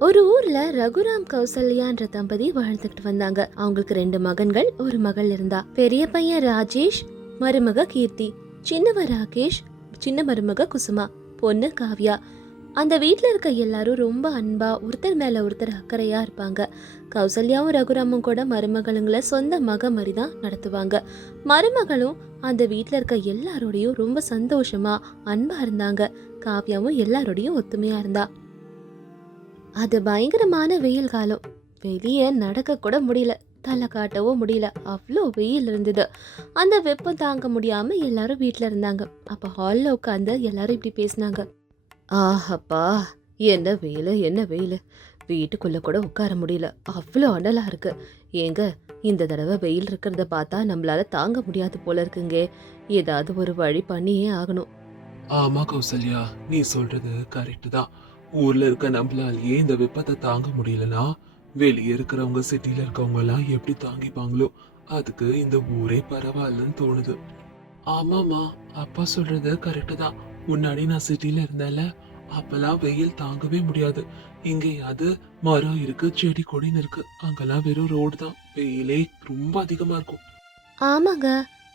ஒரு ஊர்ல ரகுராம் கௌசல்யான்ற தம்பதி வாழ்ந்துகிட்டு வந்தாங்க. அவங்களுக்கு 2 மகன்கள், ஒரு மகள் இருந்தா. பெரிய பையன் ராஜேஷ், மருமக கீர்த்தி. சின்னவ ராகேஷ், சின்ன மருமக குசுமா, பொண்ணு காவ்யா. அந்த வீட்ல இருக்க எல்லாரும் ரொம்ப அன்பா ஒருத்தர் மேல ஒருத்தர் அக்கறையா இருப்பாங்க. கௌசல்யாவும் ரகுராமும் கூட மருமகளுங்களை சொந்த மக மாதிரி தான் நடத்துவாங்க. மருமகளும் அந்த வீட்ல இருக்க எல்லாரோடையும் ரொம்ப சந்தோஷமா அன்பா இருந்தாங்க. காவ்யாவும் எல்லாரோடையும் ஒத்துமையா இருந்தா. அது பயங்கரமான வெயில் காலம். வெளியே நடக்க கூட முடியல, தலை காட்டவும் முடியல, அவ்வளோ வெயில் இருந்தது. அந்த வெப்பம் தாங்க முடியாம எல்லாரும் வீட்டில் இருந்தாங்க. அப்போ ஹாலில் உட்காந்து எல்லாரும் இப்படி பேசினாங்க. ஆஹப்பா, என்ன வெயில் என்ன வெயில், வீட்டுக்குள்ள கூட உட்கார முடியல, அவ்வளோ அனலா இருக்கு. ஏங்க, இந்த தடவை வெயில் இருக்கிறத பார்த்தா நம்மளால தாங்க முடியாது போல இருக்குங்க. ஏதாவது ஒரு வழி பண்ணியே ஆகணும். ஆமா கௌசல்யா, நீ சொல்றது கரெக்ட் தான். ஊர்ல இருக்க நம்மளாலேயே இந்த வெப்பத்தை தாங்க முடியலனா வெளியே இருக்கிறவங்க சிட்டில இருக்கவங்க எல்லாம் எப்படி தாங்கிப்பாங்களோ. அதுக்கு இந்த ஊரே பரவாயில்லன்னு தோணுது. ஆமாமா, அப்பா சொல்றது கரெக்ட் தான். முன்னாடி நான் சிட்டில இருந்தேன்ல, அப்பெல்லாம் வெயில் தாங்கவே முடியாது. இங்கேயாவது மரம் இருக்கு, செடி கொடின்னு இருக்கு. அங்கெல்லாம் வெறும் ரோடு தான், வெயிலே ரொம்ப அதிகமா இருக்கும். ஆமாங்க,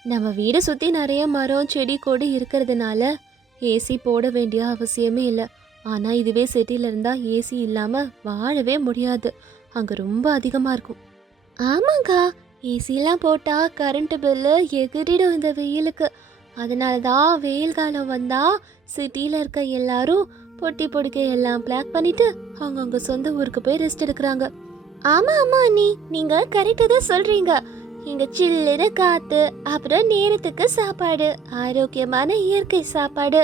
நம்ம வீடை சுற்றி நிறைய மரம் செடி கொடி இருக்கிறதுனால ஏசி போட வேண்டிய அவசியமே இல்லை. ஆனால் இதுவே சிட்டியில் இருந்தால் ஏசி இல்லாமல் வாழவே முடியாது. அங்கே ரொம்ப அதிகமாக இருக்கும். ஆமாங்கா, ஏசிலாம் போட்டால் கரண்ட் பில்லு எகிரிடும் இந்த வெயிலுக்கு. அதனால தான் வெயில் காலம் வந்தால் சிட்டியில் இருக்க எல்லாரும் பொட்டி பொடிக்க எல்லாம் பிளாக் பண்ணிட்டு அவங்கவுங்க சொந்த ஊருக்கு போய் ரெஸ்ட் எடுக்கிறாங்க. ஆமாம் ஆமாம் அண்ணி, நீங்கள் கரெக்டாக தான் சொல்கிறீங்க. இங்க சில்லுன்னு காத்து, அப்புறம் நேரத்துக்கு சாப்பாடு, ஆரோக்கியமான இயற்கை சாப்பாடு,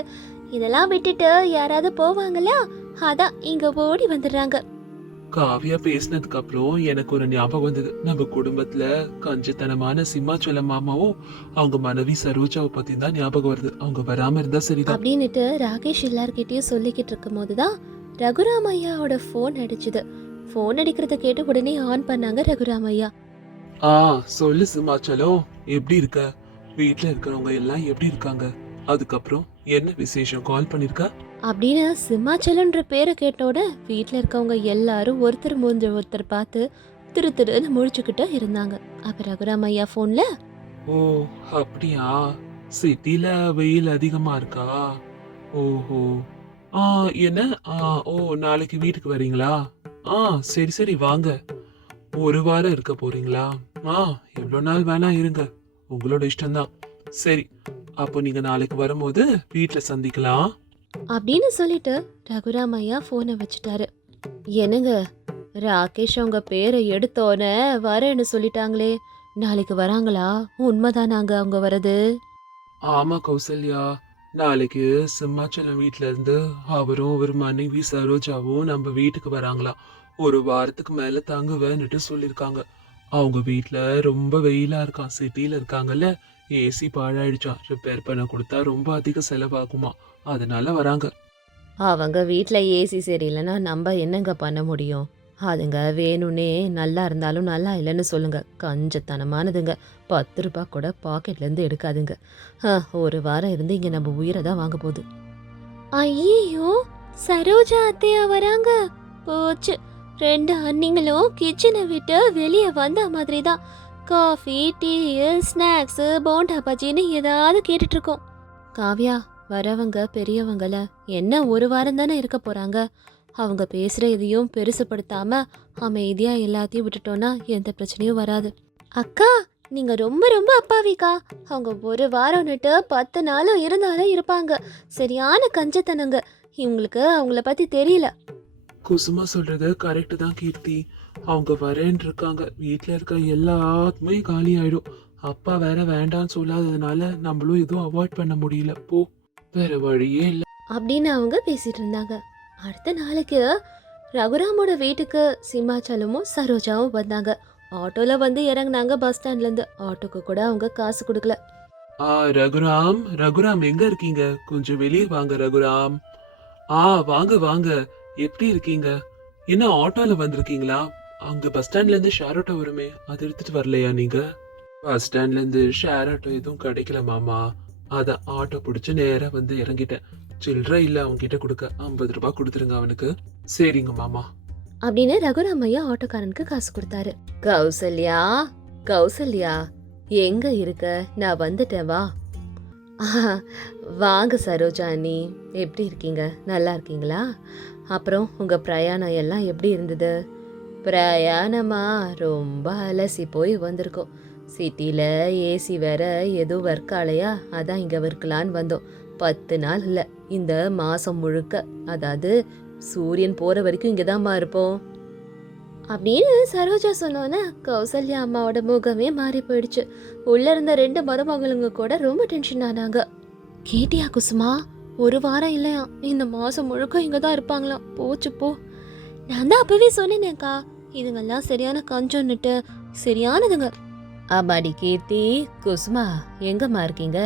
இதெல்லாம் விட்டுட்டு யாராவது போவாங்களா? அதான் இங்க ஓடி வந்துடுறாங்க. காவியா பேசினதுக்கு அப்புறம் எனக்கு ஒரு ஞாபகம் வந்தது. நம்ம குடும்பத்துல கஞ்சத்தனமான சிம்மாச்சலம் மாமாவும் அவங்க மனைவி சரோஜாவை பத்தி தான் ஞாபகம் வருது. அவங்க வராம இருந்தா சரிதான் அப்படின்னுட்டு ராகேஷ் எல்லார்கிட்டயும் சொல்லிக்கிட்டு இருக்கும் போதுதான் ரகுராமையாவோட போன் அடிச்சுது. போன் அடிக்கிறத கேட்டு உடனே ஆன் பண்ணாங்க ரகுராமையா. சொல்லு சிம்மாச்சலம், எப்படி இருக்க? வீட்டுல இருக்கிறவங்க எல்லாம் எப்படி இருக்காங்க? அதுக்கப்புறம் என்ன விசேஷம், கால் பண்ணிருக்க? அப்படின்னு சிம்மாச்சலன்ற பேரை கேட்டோட வீட்டில் இருக்கவங்க எல்லாரும் ஒருத்தர் மூஞ்ச ஒருத்தர் பார்த்து திரு திருன்னு முழிச்சுக்கிட்டு இருந்தாங்க. அப்ப ரகுராமையா போன்ல, ஓ அப்படியா, சிட்டில வெயில் அதிகமா இருக்கா? ஓஹோ. என்ன? ஓ, நாளைக்கு வீட்டுக்கு வரீங்களா? சரி சரி, வாங்க. ஒரு வாரம் இருக்க போறீங்களா? எவ்வளவு நாள் வேணா இருங்க, உங்களோட இஷ்டம்தான். சரி, அப்போ நீங்க நாளைக்கு வரும்போது வீட்டுல சந்திக்கலாம் அப்படின்னு சொல்லிட்டு ரகுராமையா போனை வச்சுட்டாரு. என்னங்க, ராகேஷ் அவங்க பேரை எடுத்தோன்னே வரேன்னு சொல்லிட்டாங்களே, நாளைக்கு வராங்களா? உண்மைதானாங்க அவங்க வரது? ஆமா கௌசல்யா, நாளைக்கு சிம்மாச்சலம் வீட்ல இருந்து அவரும் அவர் மனைவி சரோஜாவும் நம்ம வீட்டுக்கு வராங்களாம். ஒரு வாரத்துக்கு மேல தங்குவேன்னுட்டு சொல்லிருக்காங்க. அவங்க வீட்ல ரொம்ப வெயிலா இருக்கான். சிட்டில இருக்காங்கல்ல, ஏசி பாழாயிடுச்சான். ரிப்பேர் பண்ண கொடுத்தா ரொம்ப அதிக செலவாகுமா, அதனால வராங்க. அவங்க வீட்டில் ஏசி சரியில்லைன்னா நம்ம என்னங்க பண்ண முடியும்? அதுங்க வேணும்னே நல்லா இருந்தாலும் நல்லா இல்லைன்னு சொல்லுங்க. கஞ்சத்தனமானதுங்க. 10 ரூபாய் கூட பாக்கெட்லேருந்து எடுக்காதுங்க. ஒரு வாரம் இருந்து இங்கே நம்ம உயிரை தான் வாங்க போகுது. ஐயோ, சரோஜா அத்தையா வராங்க. போச்சு, 2 அண்ணிங்களும் கிச்சனை விட்டு வெளியே வந்த மாதிரி தான். காஃபி, டீ, ஸ்நாக்ஸு, போண்டா பஜ்ஜின்னு ஏதாவது கேட்டுட்டு இருக்கோம். காவ்யா, வரவங்க பெரியவங்கள என்ன ஒரு வாரம் தானே இருக்க போறாங்க. அவங்க பேசுற எதையும் பெருசுப்படுத்தாம அமைதியா எல்லாத்தையும் விட்டுட்டோம்னா எந்த பிரச்சனையும் வராது. அக்கா, நீங்க ரொம்ப ரொம்ப அப்பாவிக்கா. அவங்க ஒரு வாரம்னுட்டு 10 நாளும் இருந்தாலும் இருப்பாங்க. சரியான கஞ்சத்தனங்க. இவங்களுக்கு அவங்கள பத்தி தெரியல. குசுமா சொல்றது கரெக்ட் தான் கீர்த்தி. அவங்க வரேன்னு இருக்காங்க. வீட்டுல இருக்க எல்லாத்துமே காலி ஆயிடும். அப்பா வேற வேண்டான்னு சொல்லாததுனால நம்மளும் எதுவும் அவாய்ட் பண்ண முடியல. போ, வேற வழியே இல்ல அப்படின்னு அவங்க பேசிட்டு இருந்தாங்க. அடுத்த நாளைக்கு ரகுராமோட வீட்டுக்கு சிம்மாச்சலமும் சரோஜாவும் வந்தாங்க. ஆட்டோல வந்து இறங்குனாங்க. பஸ் ஸ்டாண்ட்ல இருந்து ஆட்டோக்கு கூட அவங்க காசு கொடுக்கல. ரகுராம், ரகுராம் எங்க இருக்கீங்க? கொஞ்சம் வெளியே வாங்க ரகுராம். வாங்க வாங்க, எப்படி இருக்கீங்க? என்ன ஆட்டோல வந்திருக்கீங்களா? அங்க பஸ் ஸ்டாண்ட்ல இருந்து ஷேர் ஆட்டோ வருமே, அது எடுத்துட்டு வரலையா நீங்க? பஸ் ஸ்டாண்ட்ல இருந்து ஷேர் ஆட்டோ எதுவும் கிடைக்கல மாமா, அதான் ஆட்டோ பிடிச்சு நேரா வந்து இறங்கிட்டேன். சில்லற இல்ல அவங்க கிட்ட கொடுக்க, 50 ரூபாய் கொடுத்துருங்க அவனுக்கு. சரிங்க மாமா. அப்படின்னு ரகுராம் ஐயா ஆட்டோக்காரனுக்கு காசு கொடுத்தாரு. கௌசல்யா, கௌசல்யா எங்க இருக்க? நான் வந்துட்டேன் வா. ஆஹா, வாங்க சரோஜா அண்ணி, எப்படி இருக்கீங்க? நல்லா இருக்கீங்களா? அப்புறம் உங்க பிரயாணம் எல்லாம் எப்படி இருந்தது? பிரயாணமா ரொம்ப அலசி போய் வந்திருக்கோம். சிட்டியில் ஏசி வேற எதுவும் ஒர்க் ஆலையா, அதான் இங்கே இருக்கலான்னு வந்தோம். 10 நாள் இல்லை, இந்த மாதம் முழுக்க, அதாவது சூரியன் போகிற வரைக்கும் இங்கே தான்மா இருப்போம் அப்படின்னு சரோஜா சொன்னோன்னே கௌசல்யா அம்மாவோட முகமே மாறி போயிடுச்சு. உள்ள இருந்த 2 மருமகளுங்க கூட ரொம்ப டென்ஷன் ஆனாங்க. கேட்டியா குசுமா, 1 வாரம் இல்லையா, இந்த மாதம் முழுக்க இங்கே தான் இருப்பாங்களாம். போச்சு போ. நான் தான் அப்பவே சொன்னேனேக்கா, இதுங்கெல்லாம் சரியான கஞ்சோன்னுட்டு, சரியானதுங்க. ஆமாடி கீர்த்தி, குசுமா எங்கம்மா இருக்கீங்க?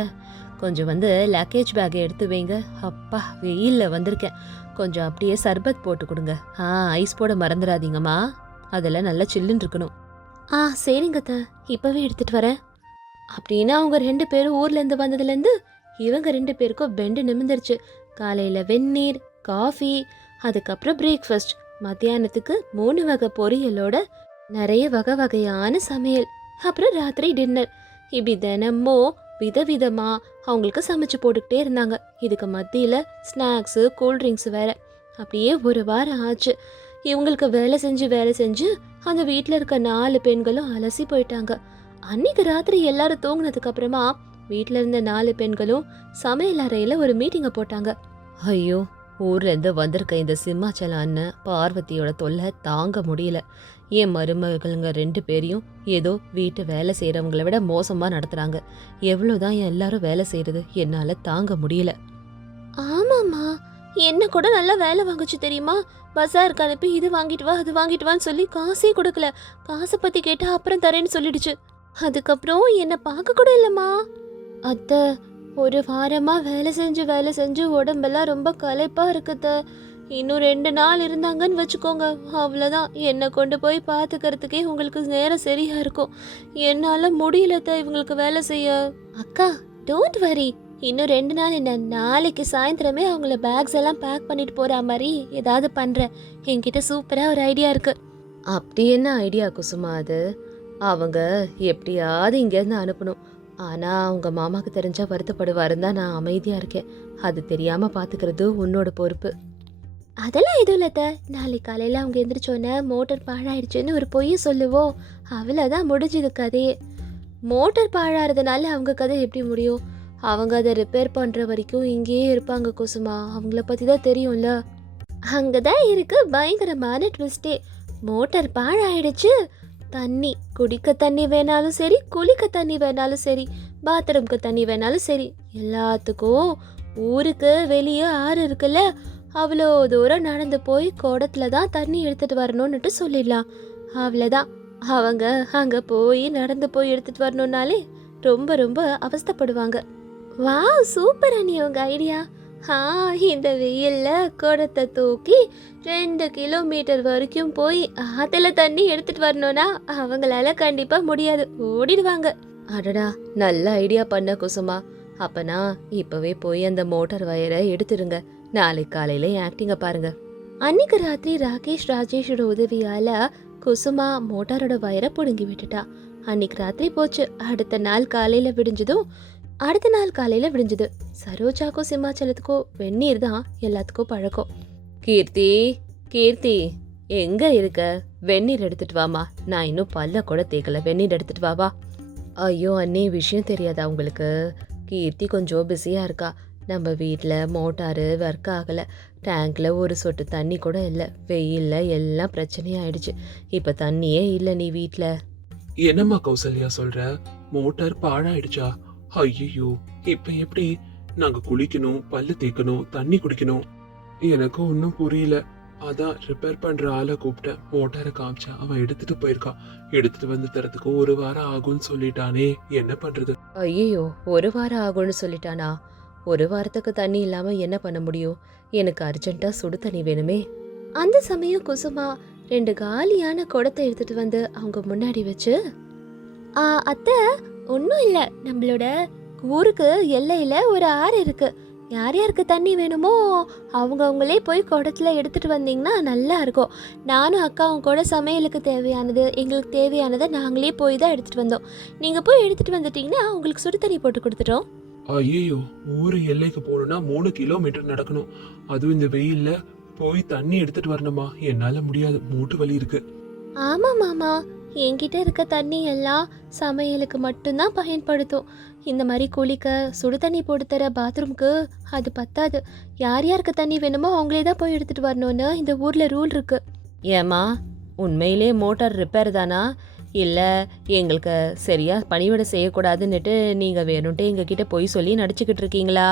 கொஞ்சம் வந்து லக்கேஜ் பேக்கை எடுத்து வைங்க. அப்பா வெயிலில் வந்திருக்கேன், கொஞ்சம் அப்படியே சர்பத் போட்டு கொடுங்க. ஐஸ் போட மறந்துடாதீங்கம்மா, அதெல்லாம் நல்லா சில்லுன்னு இருக்கணும். சரிங்க இப்போவே எடுத்துட்டு வரேன் அப்படின்னு அவங்க 2 பேரும் ஊர்லேருந்து வந்ததுலேருந்து இவங்க 2 பேருக்கும் பெண்டு நிமிந்துருச்சு. காலையில் வெந்நீர், காஃபி, அதுக்கப்புறம் பிரேக்ஃபாஸ்ட், மத்தியானத்துக்கு 3 வகை பொரியலோட நிறைய வகை வகையான சமையல், அப்புறம் ராத்திரி டின்னர். இப்படி தினமும் விதவிதமா அவங்களுக்கு சமைச்சு போட்டுக்கிட்டே இருந்தாங்க. இதுக்கு மத்தியில் ஸ்நாக்ஸு, கூல்ட்ரிங்க்ஸ் வேற. அப்படியே 1 வாரம் ஆச்சு. இவங்களுக்கு வேலை செஞ்சு அந்த வீட்டில் இருக்க 4 பெண்களும் அலசி போயிட்டாங்க. அன்னைக்கு ராத்திரி எல்லாரும் தூங்கினதுக்கு அப்புறமா வீட்டில் இருந்த 4 பெண்களும் சமையல் அறையில் ஒரு மீட்டிங்கை போட்டாங்க. ஐயோ, ஊர்லேருந்து வந்திருக்க இந்த சிம்மாச்சல அண்ணன் பார்வதியோட தொல்லை தாங்க முடியல. என் மருமகளுங்க 2 பேரையும் ஏதோ வீட்டு வேலை செய்கிறவங்கள விட மோசமாக நடத்துகிறாங்க. எவ்வளோதான் எல்லாரும் வேலை செய்கிறது, என்னால் தாங்க முடியல. ஆமாம்மா, என்ன கூட நல்லா வேலை வாங்குச்சு தெரியுமா? பஸாருக்கு அனுப்பி இது வாங்கிட்டு வா, அது வாங்கிட்டு வான்னு சொல்லி காசே கொடுக்கல. காசை பற்றி கேட்டால் அப்புறம் தரேன்னு சொல்லிடுச்சு. அதுக்கப்புறம் என்னை பார்க்க கூட இல்லைம்மா. அத்தை, 1 வாரமா வேலை செஞ்சு உடம்பெல்லாம் ரொம்ப களைப்பா இருக்குத. இன்னும் 2 நாள் இருந்தாங்கன்னு வச்சுக்கோங்க, அவ்வளோதான். என்னை கொண்டு போய் பார்த்துக்கிறதுக்கே உங்களுக்கு நேரம் சரியா இருக்கும். என்னால் முடியலத்த இவங்களுக்கு வேலை செய்ய. அக்கா, டோன்ட் வரி, இன்னும் 2 நாள் என்ன, நாளைக்கு சாயந்தரமே அவங்கள பேக்ஸ் எல்லாம் பேக் பண்ணிட்டு போற மாதிரி ஏதாவது பண்றேன். என்கிட்ட சூப்பரா ஒரு ஐடியா இருக்கு. அப்படி என்ன ஐடியா குசுமா அது? அவங்க எப்படியாவது இங்கேருந்து அனுப்பணும். ஆனால் அவங்க மாமாவுக்கு தெரிஞ்சா வருத்தப்படுவாருன்னு தான் நான் அமைதியாக இருக்கேன். அது தெரியாமல் பார்த்துக்கிறது உன்னோட பொறுப்பு. அதெல்லாம் எதுவும் இல்லத்த, நாளைக்கு காலையில் அவங்க எந்திரிச்சோன்னே மோட்டர் பாழாயிடுச்சுன்னு ஒரு பொய்யை சொல்லுவோம், அவ்வளோதான் முடிஞ்சது கதையே. மோட்டர் பாழாகிறதுனால அவங்க கதை எப்படி முடியும்? அவங்க அதை ரிப்பேர் பண்ணுற வரைக்கும் இங்கேயே இருப்பாங்க குசுமா, அவங்கள பற்றி தான் தெரியும்ல. அங்கே தான் இருக்கு பயங்கரமான ட்விஸ்டே. மோட்டர் பாழாயிடுச்சு, தண்ணி, குடிக்க தண்ணி வேணாலும் சரி, குளிக்க தண்ணி வேணாலும் சரி, பாத்ரூம்க்கு தண்ணி வேணாலும் சரி, எல்லாத்துக்கும் ஊருக்கு வெளியே ஆறு இருக்குல்ல, அவ்வளோ தூரம் நடந்து போய் குடத்துல தான் தண்ணி எடுத்துட்டு வரணும்னுட்டு சொல்லிடலாம். அவ்வளோதான். அவங்க அங்கே போய் நடந்து போய் எடுத்துட்டு வரணும்னாலே ரொம்ப ரொம்ப அவஸ்தைப்படுவாங்க. வா, சூப்பர் அண்ணி உங்க ஐடியா. இந்த வெயில்ல குடத்தை தூக்கி 2 கிலோமீட்டர் வரைக்கும் போய் ஆத்துல தண்ணி எடுத்துட்டு வரணும்னா அவங்களால கண்டிப்பா முடியாது, ஓடிடுவாங்க. அடடா, நல்ல ஐடியா பண்ண குசுமா. அப்பனா இப்பவே போய் அந்த மோட்டார் வயரை எடுத்துருங்க. நாளைக்கு காலையில ஆக்டிங்க பாருங்க. அன்னைக்கு ராத்திரி ராகேஷ் ராஜேஷோட உதவியால குசுமா மோட்டாரோட வயரை புடுங்கி விட்டுட்டா. அன்னைக்கு ராத்திரி போச்சு. அடுத்த நாள் காலையில விடிஞ்சது. சரோஜாக்கும் சிம்மாச்சலத்துக்கும் வெந்நீர் தான் எல்லாத்துக்கும் பழக்கம். கீர்த்தி எங்க இருக்க? வெந்நீர் எடுத்துட்டு வாமா. நான் இன்னும் பல்ல கூட தேக்கல, வெந்நீர் எடுத்துட்டு வாவா. ஐயோ அண்ணே, விஷயம் தெரியாதா உங்களுக்கு? கீர்த்தி கொஞ்சம் பிஸியா இருக்கா. நம்ம வீட்டில் மோட்டாரு ஒர்க் ஆகலை, டேங்க்ல ஒரு சொட்டு தண்ணி கூட இல்லை. வெயில்ல எல்லாம் பிரச்சனையாயிடுச்சு. இப்போ தண்ணியே இல்லை நீ வீட்டில். என்னம்மா கௌசல்யா சொல்ற? மோட்டார் பாழாயிடுச்சா? ஐயோ, இப்ப எப்படி? நாங்க குளிக்கணும், பல்லு தேய்க்கணும், தண்ணி குடிக்கணும். எனக்கு ஒன்னும் புரியல. அதான் ரிப்பேர் பண்ற ஆளை கூப்பிட்டேன். மோட்டாரை காமிச்சா அவன் எடுத்துட்டு போயிருக்கான். எடுத்துட்டு வந்து தரத்துக்கு 1 வாரம் ஆகும்னு சொல்லிட்டானே, என்ன பண்றது? ஐயோ, 1 வாரம் ஆகும்னு சொல்லிட்டானா? 1 வாரத்துக்கு தண்ணி இல்லாம என்ன பண்ண முடியும்? எனக்கு அர்ஜென்ட்டா சுடு தண்ணி வேணுமே. அந்த சமயம் குசுமா 2 காலியான குடத்தை எடுத்துட்டு வந்து அவங்க முன்னாடி வச்சு, அத்தை, ஒன்றும் இல்லை, நம்மளோட ஊருக்கு எல்லையில ஒரு ஆறு இருக்கு. யார் யாருக்கு தண்ணி வேணுமோ அவங்களே போய் குடத்துல எடுத்துட்டு வந்தீங்கன்னா நல்லா இருக்கும். நானும் அக்காவும் கூட சமையலுக்கு தேவையானது எங்களுக்கு தேவையானதை நாங்களே போய் தான் எடுத்துட்டு வந்தோம். நீங்க போய் எடுத்துட்டு வந்துட்டீங்கன்னா உங்களுக்கு சுடு தண்ணி போட்டு கொடுத்துட்டோம். ஐயோ, ஊரு எல்லைக்கு போகணும்னா 3 கிலோமீட்டர் நடக்கணும். அதுவும் இந்த வெயில்ல போய் தண்ணி எடுத்துட்டு வரணுமா? என்னால முடியாது, மூட்டு வலி இருக்கு. ஆமா மாமா, என்கிட்ட இருக்க தண்ணி எல்லாம் சமையலுக்கு மட்டும்தான் பயன்படுத்தும். இந்த மாதிரி குளிக்க சுடு தண்ணி போட்டு தர பாத்ரூம்க்கு அது பத்தாது. யார் யாருக்கு தண்ணி வேணுமோ அவங்களே தான் போய் எடுத்துட்டு வரணும்னு இந்த ஊர்ல ரூல் இருக்கு. ஏமா, உண்மையிலே மோட்டார் ரிப்பேர் தானா, இல்லை எங்களுக்கு சரியா பணிவிடை செய்யக்கூடாதுன்னுட்டு நீங்கள் வேணும்ட்டு எங்ககிட்ட போய் சொல்லி நடிச்சுக்கிட்டு இருக்கீங்களா?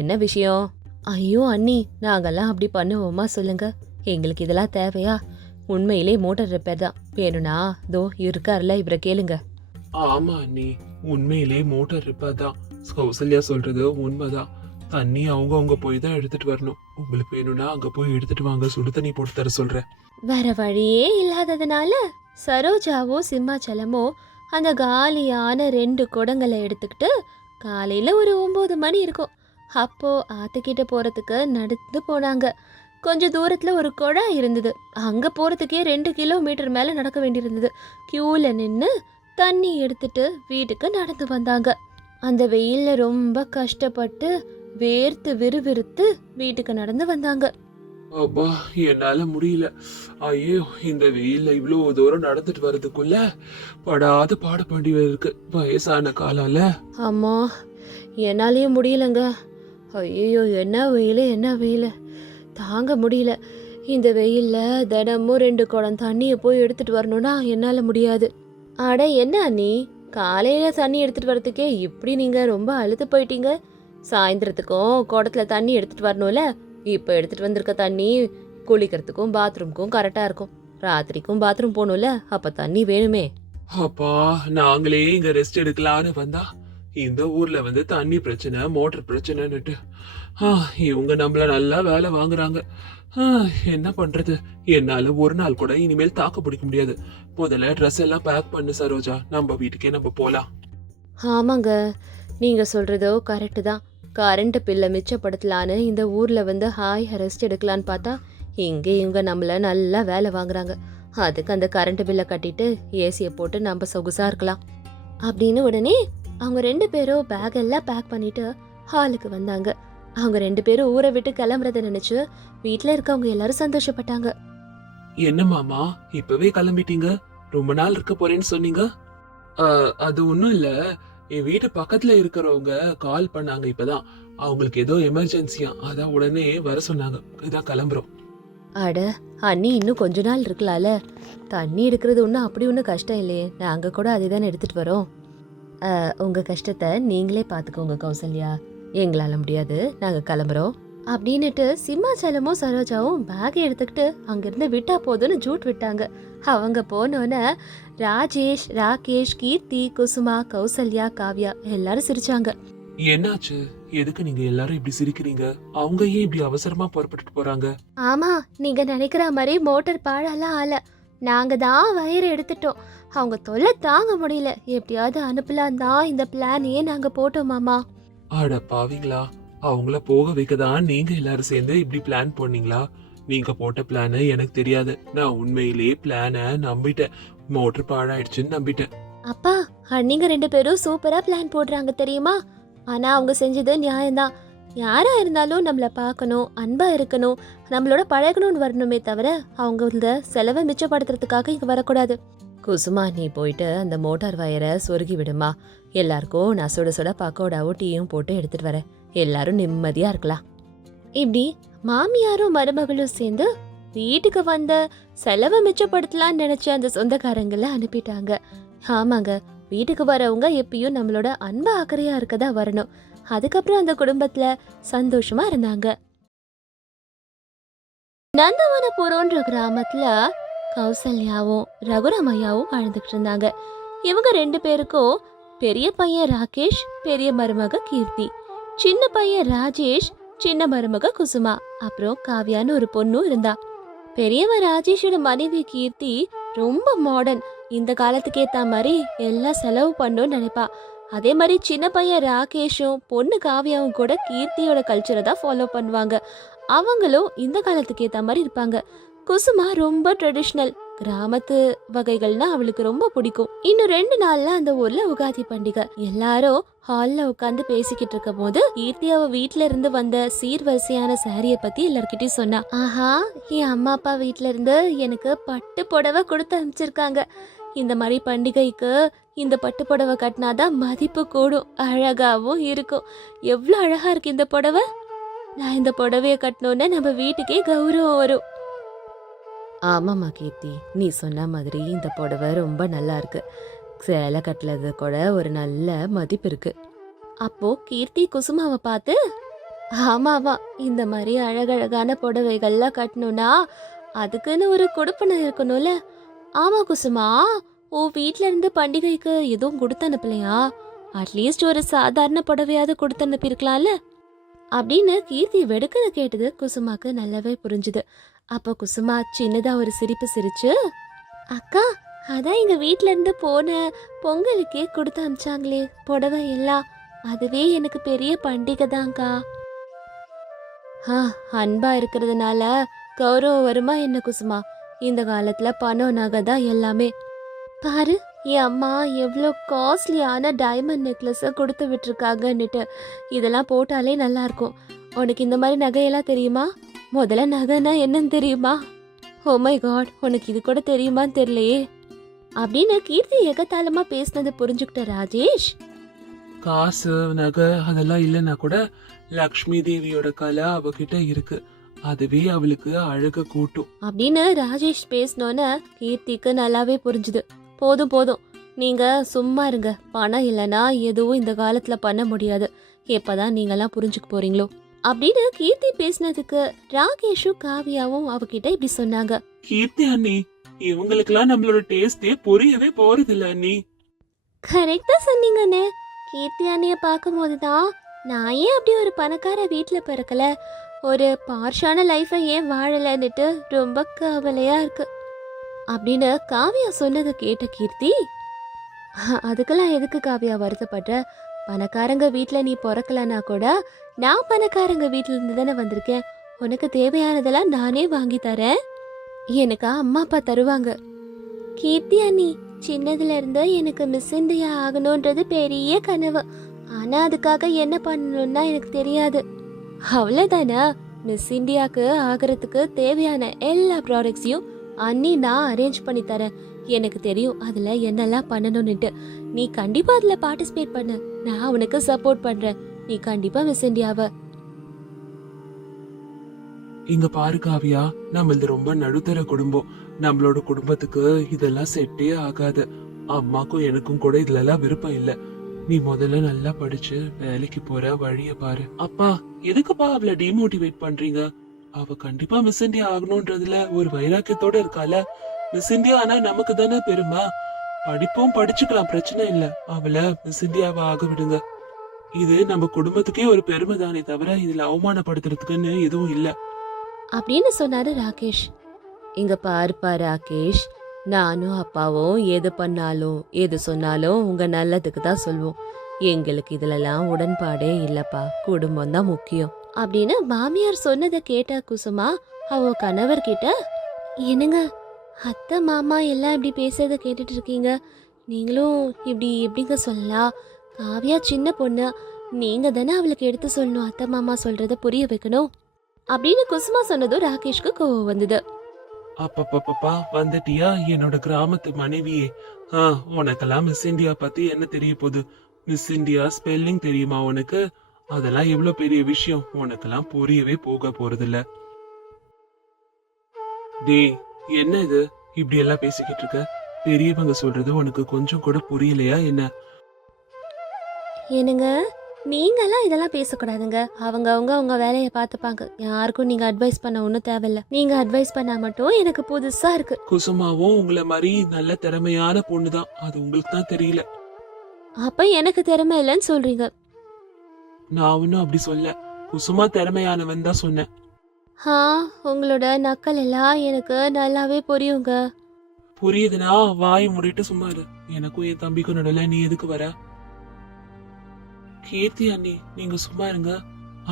என்ன விஷயம்? ஐயோ அண்ணி, நாங்கெல்லாம் அப்படி பண்ணுவோமா சொல்லுங்க? எங்களுக்கு இதெல்லாம் தேவையா? உண்மையிலே மோட்டார் ரிப்பேர் தான். வேணும்னா தோ இருக்காருல, இவரை கேளுங்க. ஆமா அண்ணி, உண்மையிலே மோட்டார் ரிப்பேர் தான். கௌசல்யா சொல்றது உண்மைதான். தண்ணி அவங்க போய் தான் எடுத்துட்டு வரணும். உங்களுக்கு வேணும்னா அங்க போய் எடுத்துட்டு வாங்க, சுடு தண்ணி போட்டு தர சொல்றேன். வேற வழியே இல்லாததுனால சரோஜாவோ சிம்மாச்சலமோ அந்த காலியான 2 குடங்களை எடுத்துக்கிட்டு காலையில ஒரு 9 மணி இருக்கும் அப்போ ஆத்துக்கிட்ட போறதுக்கு நடந்து போனாங்க. கொஞ்சம் தூரத்துல ஒரு குழாய் இருந்தது. அங்க போறதுக்கே 2 கிலோமீட்டர் மேல நடக்க வேண்டியிருந்தது. கியூல நின்று தண்ணி எடுத்துட்டு வீட்டுக்கு நடந்து வந்தாங்க. அந்த வெயில்ல ரொம்ப கஷ்டப்பட்டு வேர்த்து விறுவிறுத்து வீட்டுக்கு நடந்து வந்தாங்க. அப்பா, என்னால முடியல. ஐயோ, இந்த வெயில்ல இவ்வளவு தூரம் நடந்துட்டு வர்றதுக்குள்ள படாத பாடப்பண்டி இருக்கு. வயசான காலம்ல. அம்மா, என்னாலயும் முடியலங்க. ஐயோ, என்ன வெயில் தாங்க முடியல. இந்த வெயில்ல தினமும் 2 குடம் தண்ணியை போய் எடுத்துட்டு வரணும்னா என்னால முடியாது. அட என்ன அண்ணி, காலையில தண்ணி எடுத்துட்டு வரதுக்கே இப்படி நீங்க ரொம்ப அழுத்து போயிட்டீங்க. சாயந்தரத்துக்கும் குடத்துல தண்ணி எடுத்துட்டு வரணும்ல. இப்போ எடுத்துட்டு வந்திருக்க தண்ணி குளிக்கிறதுக்கும் பாத்ரூம்க்கும் கரெக்டா இருக்கும். ராத்திரிக்கும் பாத்ரூம் போகணும்ல, அப்ப தண்ணி வேணுமே. அப்பா, நாங்களே இங்க ரெஸ்ட் எடுக்கலான்னு வந்தா இந்த ஊர்ல வந்து தண்ணி பிரச்சனை, மோட்டர் பிரச்சனைன்னுட்டு இவங்க நம்மள நல்லா வேலை வாங்குறாங்க. என்ன பண்றது? என்னால ஒரு நாள் கூட இனிமேல் தாக்கு பிடிக்க முடியாது. முதல்ல ட்ரெஸ் எல்லாம் பேக் பண்ணு சரோஜா, நம்ம வீட்டுக்கே நம்ம போலாம். ஆமாங்க, நீங்க சொல்றதோ கரெக்டு தான். கரண்ட் பில்லை மிச்சப்படுத்தலான்னு இந்த ஊர்ல வந்து ஹாய் ரெஸ்ட் எடுக்கலான்னு பார்த்தா இங்கே இவங்க நம்மள நல்லா வேலை வாங்குறாங்க. அதுக்கு அந்த கரண்ட் பில்லை கட்டிட்டு ஏசியை போட்டு நம்ம சொகுசா இருக்கலாம் அப்படின்னு உடனே அவங்க 2 பேரும் பேக் எல்லாம் பேக் பண்ணிட்டு ஹாலுக்கு வந்தாங்க. அவங்க 2 பேரும் ஊரை விட்டு கிளம்புறத நினைச்சு வீட்டுல இருக்கவங்க எல்லாரும் சந்தோஷப்பட்டாங்க. என்ன மாமா, இப்பவே கிளம்பிட்டீங்க? ரொம்ப நாள் இருக்க போறேன்னு சொன்னீங்க. அது ஒண்ணும் இல்ல, என் வீட்டு பக்கத்துல இருக்கிறவங்க கால் பண்ணாங்க இப்பதான். அவங்களுக்கு ஏதோ எமர்ஜென்சியா, அதான் உடனே வர சொன்னாங்க. இதான் கிளம்புறோம். அட அண்ணி, இன்னும் கொஞ்ச நாள் இருக்கலாம்ல. தண்ணி எடுக்கிறது ஒன்றும் அப்படி ஒன்றும் கஷ்டம் இல்லையே, நாங்கள் கூட அதை தானே எடுத்துட்டு வரோம். உங்க கஷ்டத்தை நீங்களே பார்த்துக்கோங்க கௌசல்யா, எங்களால முடியாது, நாங்கள் கிளம்புறோம் அப்படின்னுட்டு சிம்மாச்சலமும் சரோஜாவும் பேக்கை எடுத்துக்கிட்டு அங்கிருந்து விட்டா போதுன்னு ஜூட் விட்டாங்க. அவங்க போனோன்னே ராஜேஷ், ராகேஷ், கீர்த்தி, குசுமா, கௌசல்யா, காவ்யா எல்லாரும் சிரிச்சாங்க. என்னாச்சு? எதுக்கு நீங்க எல்லாரும் இப்படி சிரிக்கிறீங்க? அவங்க ஏன் இப்படி அவசரமா புறப்பட்டுட்டு போறாங்க? ஆமா, நீங்க நினைக்கிற மாதிரி மோட்டார் பாழெல்லாம் ஆல. நாங்க தான் வயிறு எடுத்துட்டோம். அவங்க தொல்லை தாங்க முடியல. எப்படியாவது அனுப்பலாம் தான் இந்த பிளானையே நாங்க போட்டோம் மாமா. அட பாவிங்களா, அவங்கள போக வைக்கதான் நீங்க எல்லாரும் சேர்ந்து இப்படி பிளான் போனீங்களா? நீங்க போட்ட பிளான எனக்கு தெரியாது. நான் உண்மையிலேயே பிளான நம்பிட்டேன். மோட்டர் பாழாயிடுச்சுன்னு நம்பிட்டேன். அப்பா, நீங்க 2 பேரும் சூப்பரா பிளான் போடுறாங்க தெரியுமா? ஆனா அவங்க செஞ்சது நியாயம்தான். யாரா இருந்தாலும் நம்மள பார்க்கணும், அன்பா இருக்கணும், நம்மளோட பழகணும்னு வரணுமே தவிர அவங்க செலவை மிச்சப்படுத்துறதுக்காக இங்க வரக்கூடாது. குசுமா, நீ போயிட்டு அந்த மோட்டார் வயரை சொருகி விடுமா. எல்லாருக்கும் நான் சுட சுட பக்கோடாவும் டீயும் போட்டு எடுத்துட்டு வரேன். எல்லாரும் நிம்மதியா இருக்கலாம். இப்படி மாமியாரும் மருமகளும் சேர்ந்து வீட்டுக்கு வந்த செலவை மிச்சப்படுத்தலாம்னு நினைச்ச அந்த சொந்தக்காரங்களை அனுப்பிட்டாங்க. ஆமாங்க, வீட்டுக்கு வரவங்க எப்பயும் நம்மளோட அன்பா அக்கறையா இருக்கதா வரணும். அதுக்கப்புறம் அந்த குடும்பத்துல சந்தோஷமா இருந்தாங்க. நந்தவனபுரம்ன்ற கிராமத்துல கௌசல்யாவும் ரகுராமையாவும் வாழ்ந்துகிட்டு இருந்தாங்க. இவங்க 2 பேருக்கும் பெரிய பையன் ராகேஷ், பெரிய மருமக கீர்த்தி, சின்ன பையன் ராஜேஷ், சின்ன மருமக குசுமா, அப்புறம் காவ்யான்னு ஒரு பொண்ணும் இருந்தா. பெரியவன் ராஜேஷோட மனைவி கீர்த்தி ரொம்ப மாடர்ன். இந்த காலத்துக்கு ஏத்த மாதிரி எல்லாம் செலவு பண்ணணும்னு நினைப்பா. அதே மாதிரி சின்ன பையன் ராகேஷும் பொண்ணு காவியாவும் கூட கீர்த்தியோட கல்ச்சரை தான் ஃபாலோ பண்ணுவாங்க. அவங்களும் இந்த காலத்துக்கு ஏற்ற மாதிரி இருப்பாங்க. குசுமா ரொம்ப ட்ரெடிஷ்னல் கிராமத்து வகைகள்னா அவளுக்கு ரொம்ப பிடிக்கும். இன்னும் 2 நாள்ல அந்த ஊர்ல உகாதி பண்டிகை. எல்லாரும் ஹால்ல உட்காந்து பேசிக்கிட்டு இருக்கும் போது கீர்த்தி அவ வீட்ல இருந்து வந்த சீர்வரிசையான சாரிய பத்தி எல்லார்கிட்டயும் சொன்னா. ஆஹா, என் அம்மா அப்பா வீட்ல இருந்து எனக்கு பட்டு புடவை கொடுத்து அனுப்பிச்சிருக்காங்க. இந்த மாதிரி பண்டிகைக்கு இந்த பட்டு புடவை கட்டினாதான் மதிப்பு கூடும், அழகாவும் இருக்கும். எவ்வளோ அழகா இருக்கு இந்த புடவை. நான் இந்த புடவைய கட்டணும்னா நம்ம வீட்டுக்கே கௌரவம் வரும். ஆமாம்மா கீர்த்தி, நீ சொன்ன மாதிரி இந்த புடவை ரொம்ப நல்லா இருக்கு. சேலை கட்டலது கூட ஒரு நல்ல மதிப்பு இருக்கு. அப்போ கீர்த்தி குசுமாவை பார்த்து, ஆமாவா, இந்த மாதிரி அழகழகான புடவைகள்லாம் கட்டணும்னா அதுக்குன்னு ஒரு கொடுப்பனை இருக்கணும்ல. ஆமா குசுமா, உன் வீட்ல இருந்து பண்டிகைக்கு எதுவும் கொடுத்து அனுப்பலையா? அட்லீஸ்ட் ஒரு சாதாரண புடவையாவது கொடுத்து அனுப்பியிருக்கலாம்ல அப்படின்னு கீர்த்தி வெடுக்கத கேட்டது குசுமாக்கு நல்லாவே புரிஞ்சுது. அப்போ குசுமா சின்னதா ஒரு சிரிப்பு சிரிச்சு, அக்கா, அதான் எங்க வீட்ல இருந்து போன பொங்கலுக்கே கொடுத்து அனுப்பிச்சாங்களே புடவை எல்லாம், அதுவே எனக்கு பெரிய பண்டிகை தான்க்கா. அன்பா இருக்கிறதுனால கௌரவம் வருமா என்ன குசுமா? இந்த காலத்துல பணம் நகை தான் எல்லாமே. பாரு, என் அம்மா எவ்வளோ காஸ்ட்லியான டைமண்ட் நெக்லஸை கொடுத்து விட்டுருக்காங்கன்னுட்டு. இதெல்லாம் போட்டாலே நல்லா இருக்கும். உனக்கு இந்த மாதிரி நகையெல்லாம் தெரியுமா? முதல்ல நகைன்னா என்னன்னு தெரியுமா? ஓ மை காட், உனக்கு இது கூட தெரியுமான்னு தெரியலையே அப்படின்னு கீர்த்தி எகத்தாளமா பேசினது புரிஞ்சுக்கிட்ட ராஜேஷ், காசு நகை அதெல்லாம் இல்லைன்னா கூட லக்ஷ்மி தேவியோட கலை அவகிட்ட இருக்கு, அதுவே அவளுக்கு அழக கூட்டும் அப்படின்னு ராஜேஷ் பேசினோன்னு கீர்த்திக்கு நல்லாவே புரிஞ்சுது. போதும் போதும், நீங்க சும்மா இருங்க. பணம் இல்லைன்னா எதுவும் இந்த காலத்துல பண்ண முடியாது. எப்பதான் நீங்கெல்லாம் புரிஞ்சுக்க போறீங்களோ அப்படின்னு கீர்த்தி பேசினதுக்கு ராகேஷும் காவியாவும் அவகிட்ட இப்படி சொன்னாங்க. கீர்த்தி அண்ணி, இவங்களுக்கெல்லாம் நம்மளோட டேஸ்டே புரியவே போறது இல்ல அண்ணி. கரெக்டா சொன்னீங்கன்னு. கீர்த்தி அண்ணிய பார்க்கும் போதுதான் நான் ஏன் அப்படி ஒரு பணக்கார வீட்டுல பிறக்கல, ஒரு பார்ஷான லைஃபை ஏன் வாழலன்னுட்டு ரொம்ப கவலையா இருக்கு அப்படின்னு காவியா சொன்னதை கேட்ட கீர்த்தி, அதுக்கெல்லாம் எதுக்கு காவியா வருத்தப்படுற? பணக்காரங்க வீட்டில் நீ பிறக்கலனா கூட நான் பணக்காரங்க வீட்டில இருந்து தானே வந்திருக்கேன். உனக்கு தேவையானதெல்லாம் நானே வாங்கி தரேன். எனக்கு அம்மா அப்பா தருவாங்க. கீர்த்தி அண்ணி, சின்னதுல இருந்து எனக்கு மிஸ் இந்தியா ஆகணும்ன்றது பெரிய கனவு. ஆனா அதுக்காக என்ன பண்ணணும்னா எனக்கு தெரியாது. அவ்வளவுதானே, மிஸ் இந்தியாவுக்கு ஆகிறதுக்கு தேவையான எல்லா ப்ராடக்ட்ஸையும் அண்ணி நான் அரேஞ்ச் பண்ணி தரேன். எனக்கு தெரியும் அதுல என்னெல்லாம் பண்ணணும்னுட்டு. நீ கண்டிப்பா அதுல பார்ட்டிசிபேட் பண்ணு. நான் உனக்கு சப்போர்ட் பண்றேன். நீ கண்டிப்பா மிஸ் இந்தியாவ. இங்க பாரு காவியா, நம்மளது ரொம்ப நடுத்தர குடும்பம். நம்மளோட குடும்பத்துக்கு இதெல்லாம் செட்டே ஆகாது. அம்மாக்கும் எனக்கும் கூட இதுல விருப்பம் இல்ல. நீ முதல்ல நல்லா படிச்சு வேலைக்கு போற வழிய பாரு. அப்பா, எதுக்குப்பா அவளை டிமோட்டிவேட் பண்றீங்க? அவ கண்டிப்பா மிஸ் இந்தியா ஆகணும்ன்றதுல ஒரு வைராக்கியத்தோட இருக்கால. மிஸ் இந்தியா ஆனா நமக்கு தானே பெருமை. படிப்பும் படிச்சுக்கலாம், பிரச்சனை இல்ல. அவளை மிஸ் இந்தியாவை ஆக விடுங்க. இது நம்ம குடும்பத்துக்கே ஒரு பெருமை தானே தவிர இதுல அவமானப்படுத்துறதுக்குன்னு எதுவும் இல்ல அப்படின்னு சொன்னாரு ராகேஷ். இங்க பாருப்பா ராகேஷ், நானும் அப்பாவும் எது பண்ணாலும் எது சொன்னாலும் உங்க நல்லதுக்கு தான் சொல்வோம். எங்களுக்கு இதுலலாம் உடன்பாடே இல்லப்பா, குடும்பம் தான் முக்கியம் அப்படின்னு மாமியார் சொன்னதை கேட்ட குசுமா அவ கணவர்கிட்ட, என்னங்க அத்தை மாமா எல்லாம் இப்படி பேசுறத கேட்டுட்டு இருக்கீங்க, நீங்களும் இப்படி எப்படிங்க சொல்லலாம்? காவியா சின்ன பொண்ணு, நீங்க தானே அவளுக்கு எடுத்து சொல்லணும், அத்தை மாமா சொல்றத புரிய வைக்கணும் அப்படின்னு குசுமா சொன்னதும் ராகேஷ்க்கு கோவம் வந்தது. அப்பப்பா வந்துட்டியா என்னோட கிராமத்து மனைவியே? உனக்கெல்லாம் மிஸ் இந்தியா பத்தி என்ன தெரிய போகுது? மிஸ் இந்தியா ஸ்பெல்லிங் தெரியுமா உனக்கு? அதெல்லாம் எவ்வளவு பெரிய விஷயம், உனக்கெல்லாம் புரியவே போக போறதில்ல. டேய், என்ன இது இப்படி எல்லாம் பேசிக்கிட்டு இருக்க? பெரியவங்க சொல்றது உனக்கு கொஞ்சம் கூட புரியலையா என்ன? என்னங்க, நீங்கெல்லாம் இதெல்லாம் பேசக்கூடாதுங்க. அவங்க வேலையை பார்த்துப்பாங்க. யாருக்கும் நீங்க அட்வைஸ் பண்ண ஒன்றும் தேவையில்ல. நீங்க அட்வைஸ் பண்ணா மட்டும் எனக்கு புதுசா இருக்கு. குசுமாவும் உங்களை மாதிரி நல்ல திறமையான பொண்ணுதான், அது உங்களுக்கு தான் தெரியல. அப்ப எனக்கு திறமை இல்லைன்னு சொல்றீங்க? நான் ஒன்னும் அப்படி சொல்ல, குசுமா திறமையானவன் தான் சொன்னேன். உங்களோட நக்கல் எல்லாம் எனக்கு நல்லாவே புரியுங்க. புரியுதுன்னா வாய் மூடிட்டு சும்மா இரு. எனக்கும் என் தம்பிக்கும் நடுவில் நீ எதுக்கு வர? கீர்த்தி அண்ணி நீங்க சும்மா இருங்க,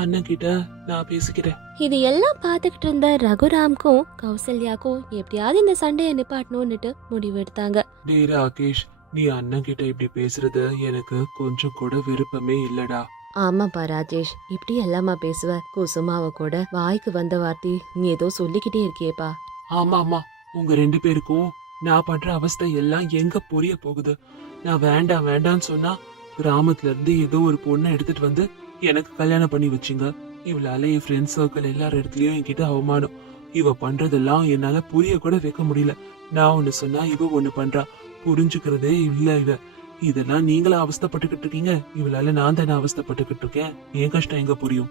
அண்ணன் கிட்ட நான் பேசிக்கிறேன். இது எல்லாம் பார்த்துக்கிட்டு இருந்த ரகுராம்க்கும் கௌசல்யாக்கும் எப்படியாவது இந்த சண்டையை நிப்பாட்டணும்னுட்டு முடிவு எடுத்தாங்க. டே ராகேஷ், நீ அண்ணன் கிட்ட இப்படி பேசுறது எனக்கு கொஞ்சம் கூட விருப்பமே இல்லடா. ஆமாப்பா ராஜேஷ், இப்படி எல்லாமா பேசுவ? குசுமாவ கூட வாய்க்கு வந்த வார்த்தை நீ ஏதோ சொல்லிக்கிட்டே இருக்கியேப்பா. ஆமா ஆமா, உங்க 2 பேருக்கும் நான் பண்ற அவஸ்தை எல்லாம் எங்க புரிய போகுது? நான் வேண்டாம் வேண்டான்னு சொன்னா கிராமத்துல இருந்து ஏதோ ஒரு பொண்ணை எடுத்துட்டு வந்து எனக்கு கல்யாணம் பண்ணி வச்சுங்க. இவளால என் ஃப்ரெண்ட் சர்க்கிள் எல்லார் இடத்துலயும் என்கிட்ட அவமானம். இவ பண்றதெல்லாம் என்னால புரிய கூட வைக்க முடியல. நான் ஒண்ணு சொன்னா இவ ஒண்ணு பண்றா, புரிஞ்சுக்கிறதே இல்ல இவ. இதெல்லாம் நீங்களா அவஸ்தைப்பட்டுக்கிட்டு இருக்கீங்க, இவளால நான் தானே அவஸ்தைப்பட்டுக்கிட்டு இருக்கேன். என் கஷ்டம் எங்க புரியும்?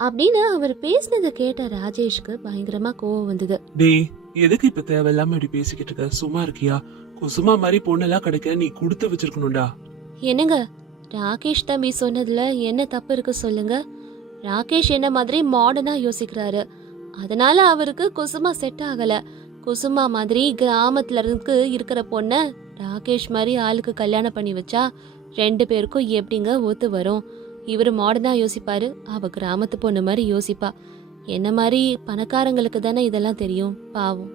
அப்படின்னு அவர் பேசினதை கேட்ட ராஜேஷ்க்கு பயங்கரமா கோவம் வந்தது. டேய், எதுக்கு இப்ப தேவையில்லாம இப்படி பேசிக்கிட்டு இருக்க? சும்மா இருக்கியா? குசுமா மாதிரி பொண்ணெல்லாம் கிடைக்க நீ கொடுத்து வச்சிருக்கணும்டா. என்னங்க, ராகேஷ் தம்பி சொன்னதுல என்ன தப்பு இருக்கு சொல்லுங்க? ராகேஷ் என்ன மாதிரி மாடர்னா யோசிக்கிறாரு, அதனால அவருக்கு குசுமா செட் ஆகல. குசுமா மாதிரி கிராமத்துல இருந்து இருக்கிற பொண்ண ராகேஷ் மாதிரி ஆளுக்கு கல்யாணம் பண்ணி வச்சா 2 பேருக்கும் எப்படிங்க ஒத்து வரும்? இவரு மாடர்னா யோசிப்பாரு, அவ கிராமத்து பொண்ணு மாதிரி யோசிப்பா. என்ன மாதிரி பணக்காரங்களுக்கு தானே இதெல்லாம் தெரியும், பாவம்.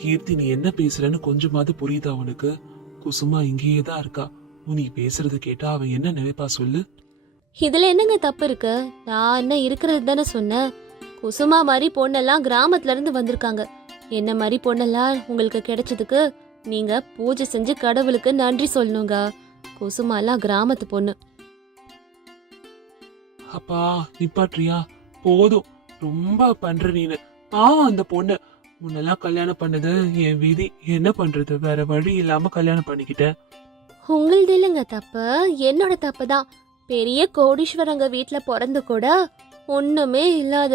கீர்த்தி, நீ என்ன பேசுறன்னு கொஞ்சமாவது புரியுதா உனக்கு? குசுமா இங்கேயே தான் இருக்கா. நீ பேசுறத கேட்டா அவன் என்ன நினைப்பா சொல்லு? இதுல என்னங்க தப்பு இருக்கு? நான் என்ன இருக்கிறது தானே சொன்னேன். குசுமா மாதிரி பொண்ணெல்லாம் கிராமத்துல இருந்து வந்திருக்காங்க. என்ன மாதிரி பொண்ணெல்லாம் உங்களுக்கு கிடைச்சதுக்கு நீங்க பூஜை செஞ்சு கடவுளுக்கு நன்றி சொல்லணுங்க. குசுமாலாம் கிராமத்து பொண்ணு. அப்பா நிப்பாட்றியா? போதும், ரொம்ப பண்ற நீனு. பாவம் அந்த பொண்ணு. உன்னெல்லாம் கல்யாணம் பண்ணது என் விதி. என்ன பண்றது, வேற வழி இல்லாம கல்யாணம் பண்ணிக்கிட்டேன். உங்களது இல்லைங்க தப்பு, என்னோட தப்பு தான். பெரிய கோடீஸ்வரங்க வீட்டுல பிறந்து கூட ஒண்ணுமே இல்லாத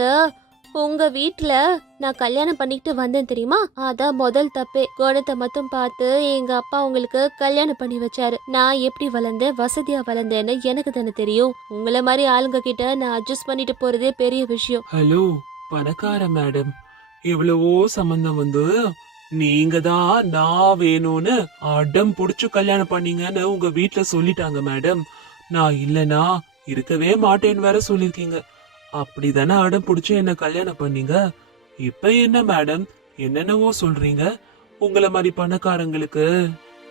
உங்க வீட்டுல நான் கல்யாணம் பண்ணிக்கிட்டு வந்தேன் தெரியுமா? அதான் முதல் தப்பே. குணத்தை மட்டும் பார்த்து எங்க அப்பா உங்களுக்கு கல்யாணம் பண்ணி வச்சாரு. நான் எப்படி வளர்ந்தேன், வசதியா வளர்ந்தேன்னு எனக்கு தானே தெரியும். உங்களை மாதிரி ஆளுங்க கிட்ட நான் அட்ஜஸ்ட் பண்ணிட்டு போறதே பெரிய விஷயம். ஹலோ பணக்கார மேடம், எவ்வளவோ சம்பந்தம் வந்து நீங்க தான் நான் வேணும்னு அடம் புடிச்சு கல்யாணம் பண்ணீங்கன்னு உங்க வீட்டுல சொல்லிட்டாங்க மேடம். நான் இல்லனா இருக்கவே மாட்டேன்னு வேற சொல்லிருக்கீங்க. அப்படிதானே அடம் புடிச்சு என்ன கல்யாணம் பண்ணீங்க. இப்ப என்ன மேடம் என்னென்னவோ சொல்றீங்க? உங்கள மாதிரி பணக்காரங்களுக்கு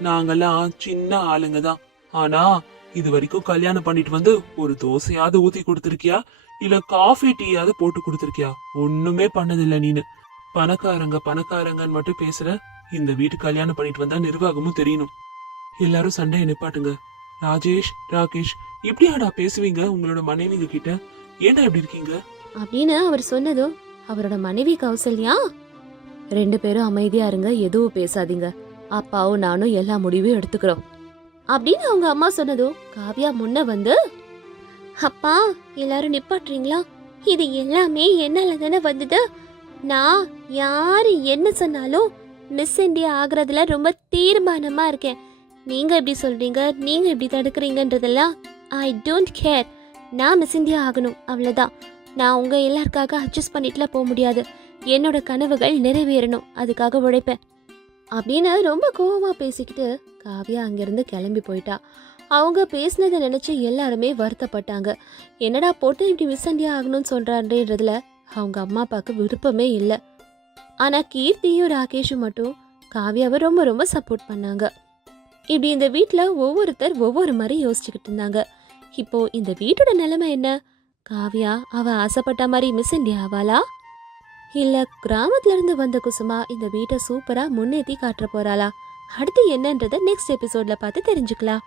நாங்கெல்லாம் சின்ன ஆளுங்க தான். ஆனா இது வரைக்கும் கல்யாணம் பண்ணிட்டு வந்து ஒரு தோசையாவது ஊத்தி கொடுத்திருக்கியா, இல்ல காஃபி டீயாவது போட்டு கொடுத்திருக்கியா? ஒண்ணுமே பண்ணதில்ல நீனு. பணக்காரங்க பணக்காரங்கன்னு மட்டும் பேசுற. இந்த வீட்டு கல்யாணம் பண்ணிட்டு வந்தா நிர்வாகமும் தெரியணும். எல்லாரும் சண்டையை நிப்பாட்டுங்க. ராஜேஷ், ராகேஷ், இப்படியாடா பேசுவீங்க உங்களோட மனைவிங்க கிட்ட? ஏன்டா இப்படி இருக்கீங்க? அப்படின்னு அவர் சொன்னதும் அவரோட மனைவி கௌசல்யா, 2 பேரும் அமைதியா இருங்க, எதுவும் பேசாதீங்க. அப்பாவும் நானும் எல்லா முடிவையும் எடுத்துக்கிறோம் அப்படின்னு அவங்க அம்மா சொன்னதும் காவ்யா முன்ன வந்து, அப்பா எல்லாரும் நிப்பாட்டுறீங்களா? இது எல்லாமே என்னால தானே வந்தது. நான் யாரு என்ன சொன்னாலும் மிஸ் இந்தியா ஆகுறதுல ரொம்ப தீர்மானமா இருக்கேன். நீங்க எப்படி சொல்றீங்க, நீங்க எப்படி தடுக்கிறீங்கன்றதெல்லாம் ஐ டோன்ட் கேர். நான் மிஸ் இந்தியா ஆகணும், அவ்வளவுதான். நான் உங்க எல்லாருக்காக அட்ஜஸ்ட் பண்ணிட்டுலாம் போக முடியாது. என்னோட கனவுகள் நிறைவேறணும், அதுக்காக உழைப்பேன் அப்படின்னு ரொம்ப கோவமா பேசிக்கிட்டு காவ்யா அங்கிருந்து கிளம்பி போயிட்டா. அவங்க பேசினதை நினைச்சு எல்லாருமே வருத்தப்பட்டாங்க. என்னடா போட்டு இப்படி மிஸ் இந்தியா ஆகணும்னு சொல்றான்றதுல அவங்க அம்மா அப்பாவுக்கு விருப்பமே இல்லை. ஆனா கீர்த்தியும் ராகேஷும் மட்டும் காவ்யாவை ரொம்ப ரொம்ப சப்போர்ட் பண்ணாங்க. இப்படி இந்த வீட்டுல ஒவ்வொருத்தர் ஒவ்வொரு மாதிரி யோசிச்சுக்கிட்டு இருந்தாங்க. இப்போ இந்த வீட்டோட நிலைமை என்ன? காவ்யா அவ ஆசைப்பட்ட மாதிரி மிஸ் இந்தியா ஆவாளா, இல்ல கிராமத்துல இருந்து வந்த குசுமா இந்த வீட்டை சூப்பரா முன்னேற்றி காட்டுற போறாளா? அடுத்து என்னன்றத நெக்ஸ்ட் எபிசோட்ல பார்த்து தெரிஞ்சுக்கலாம்.